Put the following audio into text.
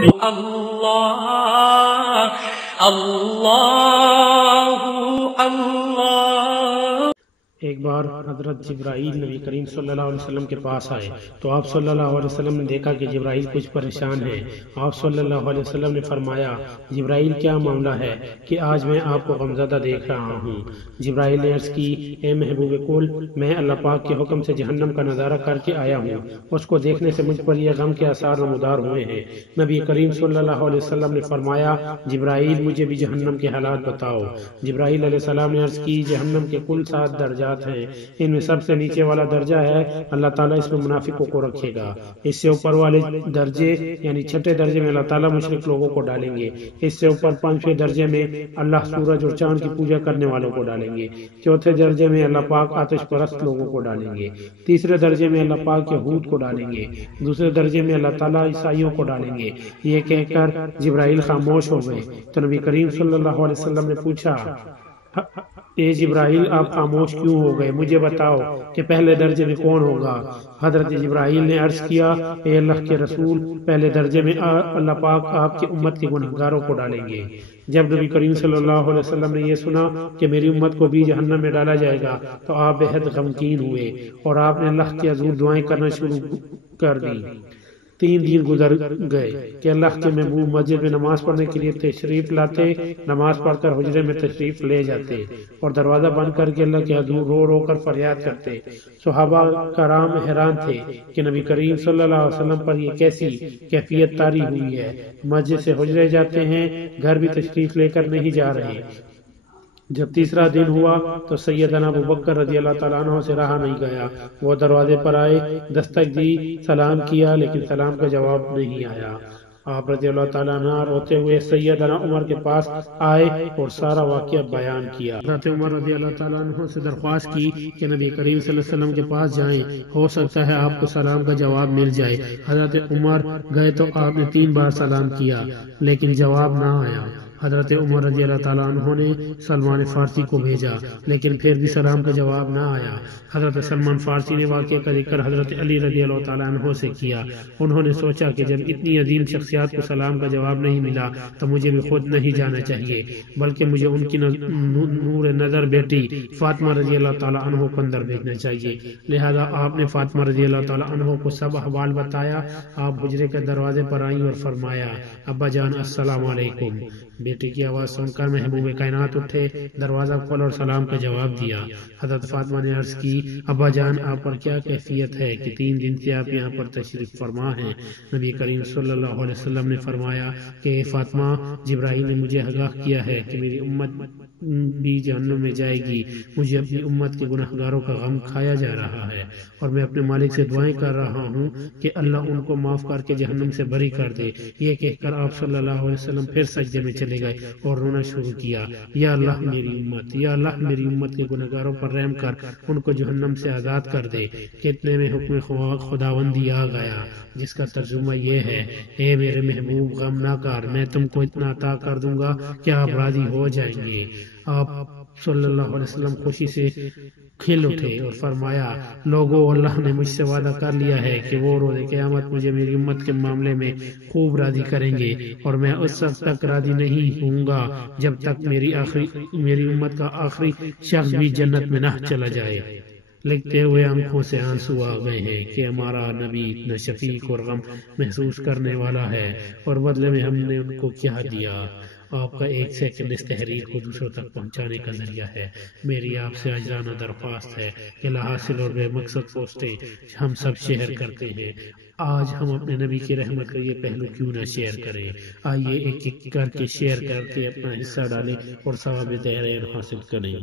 اللہ اللہ اللہ۔ ایک بار حضرت جبرائیل نبی کریم صلی اللہ علیہ وسلم کے پاس آئے تو آپ صلی اللہ علیہ وسلم نے دیکھا کہ جبرائیل کچھ پریشان ہے۔ آپ صلی اللہ علیہ وسلم نے فرمایا، جبرائیل کیا معاملہ ہے کہ آج میں آپ کو غمزدہ دیکھ رہا ہوں؟ جبرائیل نے عرض کی، اے محبوب کل، میں اللہ پاک کے حکم سے جہنم کا نظارہ کر کے آیا ہوں، اس کو دیکھنے سے مجھ پر یہ غم کے آثار نمودار ہوئے ہیں۔ نبی کریم صلی اللہ علیہ وسلم نے فرمایا، جبرائیل مجھے بھی جہنم کے حالات بتاؤ۔ جبرائیل علیہ السلام نے عرض کی، جہنم کے کل 7 درجات ہیں، ان میں سب سے نیچے والا درجہ ہے اللہ تعالیٰ اس میں منافقوں کو رکھے گا۔ اس سے اوپر والے درجے یعنی 6 درجے میں اللہ تعالیٰ مشرک لوگوں کو ڈالیں گے۔ اس سے اوپر 5ویں درجے میں اللہ سورج اور چاند کی پوجا کرنے والوں کو ڈالیں گے۔ 4تھے درجے میں اللہ پاک آتش پرست لوگوں کو ڈالیں گے۔ 3رے درجے میں اللہ پاک یہود کو ڈالیں گے۔ 2 درجے میں اللہ تعالیٰ عیسائیوں کو ڈالیں گے۔ یہ کہہ کر جبرائیل خاموش ہو گئے تو نبی کریم صلی اللہ علیہ وسلم نے پوچھا، اے جبرائیل آپ خاموش کیوں ہو گئے؟ مجھے بتاؤ کہ پہلے درجے میں کون ہوگا؟ حضرت جبرائیل نے عرض کیا، اے اللہ کے رسول، پہلے درجے میں اللہ پاک آپ کی امت کے گنہگاروں کو ڈالیں گے۔ جب نبی کریم صلی اللہ علیہ وسلم نے یہ سنا کہ میری امت کو بھی جہنم میں ڈالا جائے گا تو آپ بہت غمگین ہوئے اور آپ نے اللہ کی حضور دعائیں کرنا شروع کر دی۔ 3 دن گزر گئے کہ اللہ کے محبوب مسجد میں نماز پڑھنے کے لیے تشریف لاتے، نماز پڑھ کر حجرے میں تشریف لے جاتے اور دروازہ بند کر کے اللہ کے حضور رو رو کر فریاد کرتے۔ صحابہ کرام حیران تھے کہ نبی کریم صلی اللہ علیہ وسلم پر یہ کیسی کیفیت طاری ہوئی ہے، مسجد سے حجرے جاتے ہیں، گھر بھی تشریف لے کر نہیں جا رہے۔ جب 3را دن ہوا تو سیدنا ابوبکر رضی اللہ تعالیٰ عنہ سے رہا نہیں گیا، وہ دروازے پر آئے، دستک دی، سلام کیا، لیکن سلام کا جواب نہیں آیا۔ آپ رضی اللہ تعالیٰ عنہ روتے ہوئے سیدنا عمر کے پاس آئے اور سارا واقعہ بیان کیا۔ حضرت عمر رضی اللہ تعالیٰ عنہ سے درخواست کی کہ نبی کریم صلی اللہ علیہ وسلم کے پاس جائیں، ہو سکتا ہے آپ کو سلام کا جواب مل جائے۔ حضرت عمر گئے تو آپ نے 3 بار سلام کیا لیکن جواب نہ آیا۔ حضرت عمر رضی اللہ تعالیٰ عنہ نے سلمان فارسی کو بھیجا لیکن پھر بھی سلام کا جواب نہ آیا۔ حضرت سلمان فارسی نے واقعے کا ذکر حضرت علی رضی اللہ تعالیٰ عنہ سے کیا۔ انہوں نے سوچا کہ جب اتنی عظیم شخصیات کو سلام کا جواب نہیں ملا تو مجھے بھی خود نہیں جانا چاہیے، بلکہ مجھے ان کی نور نظر بیٹی فاطمہ رضی اللہ تعالیٰ عنہ کو اندر بھیجنا چاہیے۔ لہذا آپ نے فاطمہ رضی اللہ تعالیٰ عنہ کو سب احوال بتایا۔ آپ حجرے کے دروازے پر آئیں اور فرمایا، ابا جان السلام علیکم۔ بیٹی کی آواز سن کر محبوب کائنات اٹھے، دروازہ کھولا اور سلام کا جواب دیا۔ حضرت فاطمہ نے عرض کی، ابا جان آپ پر کیا کیفیت ہے کہ 3 دن سے آپ یہاں پر تشریف فرما ہیں؟ نبی کریم صلی اللہ علیہ وسلم نے فرمایا کہ اے فاطمہ، جبرائیل نے مجھے آگاہ کیا ہے کہ میری امت بھی جہنم میں جائے گی۔ مجھے اپنی امت کے گنہگاروں کا غم کھایا جا رہا ہے اور میں اپنے مالک سے دعائیں کر رہا ہوں کہ اللہ ان کو معاف کر کے جہنم سے بری کر دے۔ یہ کہہ کر آپ صلی اللہ علیہ وسلم پھر سجدے میں چلے گئے اور رونا شروع کیا، یا اللہ میری امت، یا اللہ میری امت کے گنہگاروں پر رحم کر ان کو جہنم سے آزاد کر دے۔ کتنے میں حکم خداوندی آ گیا جس کا ترجمہ یہ ہے، اے میرے محبوب غم نہ کر، میں تم کو اتنا عطا کر دوں گا کہ آپ راضی ہو جائیں گے۔ آپ صلی اللہ علیہ وسلم خوشی سے کھل اٹھے اور فرمایا، لوگوں، اللہ نے مجھ سے وعدہ کر لیا ہے کہ وہ روز قیامت مجھے میری امت کے معاملے میں خوب راضی کریں گے اور میں اس وقت تک راضی نہیں ہوں گا جب تک میری امت کا آخری شخص بھی جنت میں نہ چلا جائے۔ لکھتے ہوئے آنکھوں سے آنسو آ گئے ہیں کہ ہمارا نبی اتنا شفیق اور غم محسوس کرنے والا ہے اور بدلے میں ہم نے ان کو کیا دیا۔ آپ کا 1 سیکنڈ اس تحریر کو دوسروں تک پہنچانے کا ذریعہ ہے۔ میری آپ سے عاجزانہ درخواست ہے کہ حاصل اور بے مقصد پوسٹیں ہم سب شیئر کرتے ہیں، آج ہم اپنے نبی کی رحمت کا یہ پہلو کیوں نہ شیئر کریں؟ آئیے ایک ایک کر کے شیئر کر کے اپنا حصہ ڈالیں اور ثواب دائرین حاصل کریں۔